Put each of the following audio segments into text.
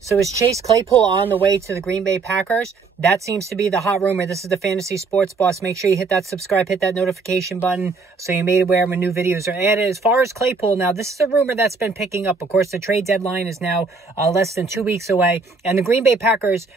So is Chase Claypool on the way to the Green Bay Packers? That seems to be the hot rumor. This is the Fantasy Sports Boss. Make sure you hit that subscribe, hit that notification button so you're made aware when new videos are added. As far as Claypool, now this is a rumor that's been picking up. Of course, the trade deadline is now less than 2 weeks away, and the Green Bay Packers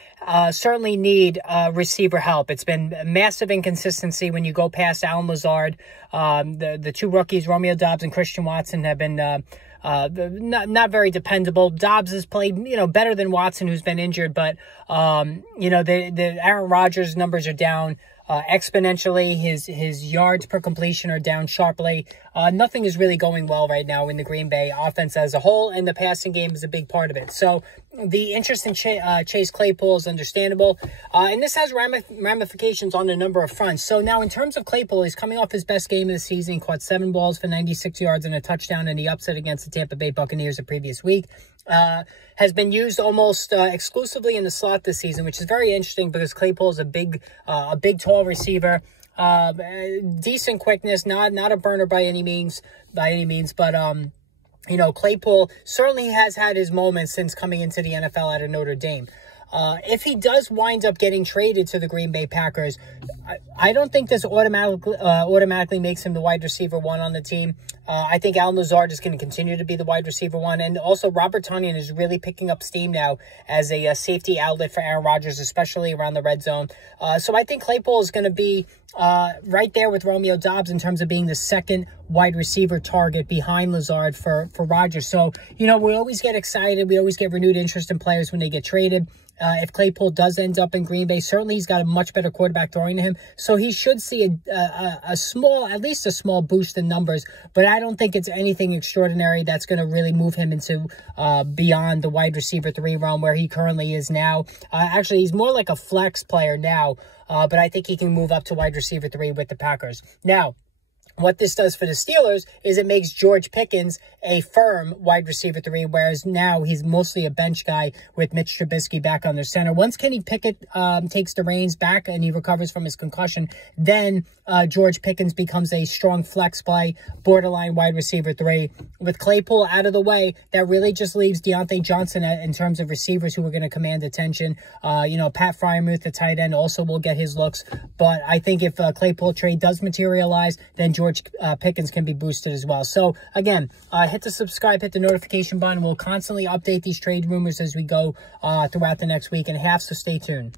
certainly need receiver help. It's been massive inconsistency when you go past Allen Lazard. The two rookies, Romeo Doubs and Christian Watson, have been not very dependable. Dobbs has played, better than Watson, who's been injured, but, the Aaron Rodgers numbers are down exponentially. His yards per completion are down sharply. Nothing is really going well right now in the Green Bay offense as a whole, and the passing game is a big part of it. So the interest in Chase Claypool is understandable, and this has ramifications on a number of fronts. So now in terms of Claypool, he's coming off his best game of the season, caught 7 balls for 96 yards and a touchdown in the upset against the Tampa Bay Buccaneers the previous week. Has been used almost exclusively in the slot this season, which is very interesting because Claypool is a big, tall receiver. Decent quickness, not a burner by any means, but Claypool certainly has had his moments since coming into the NFL out of Notre Dame. If he does wind up getting traded to the Green Bay Packers, I don't think this automatically makes him the wide receiver 1 on the team. I think Allen Lazard is going to continue to be the wide receiver 1. And also Robert Tonyan is really picking up steam now as a safety outlet for Aaron Rodgers, especially around the red zone. So I think Claypool is going to be right there with Romeo Doubs in terms of being the second wide receiver target behind Lazard for Rodgers. So, we always get excited. We always get renewed interest in players when they get traded. If Claypool does end up in Green Bay, certainly he's got a much better quarterback throwing to him. So he should see at least a small boost in numbers, but I don't think it's anything extraordinary that's going to really move him into beyond the wide receiver 3 realm where he currently is now. Actually, he's more like a flex player now, but I think he can move up to wide receiver 3 with the Packers. Now, what this does for the Steelers is it makes George Pickens a firm wide receiver 3, whereas now he's mostly a bench guy with Mitch Trubisky back on their center. Once Kenny Pickett takes the reins back and he recovers from his concussion, then George Pickens becomes a strong flex play, borderline wide receiver 3. With Claypool out of the way, that really just leaves Deontay Johnson in terms of receivers who are going to command attention. Pat Freiermuth, the tight end, also will get his looks. But I think if Claypool trade does materialize, then George Pickens can be boosted as well. So again, hit the subscribe, hit the notification button. We'll constantly update these trade rumors as we go throughout the next week and a half, so stay tuned.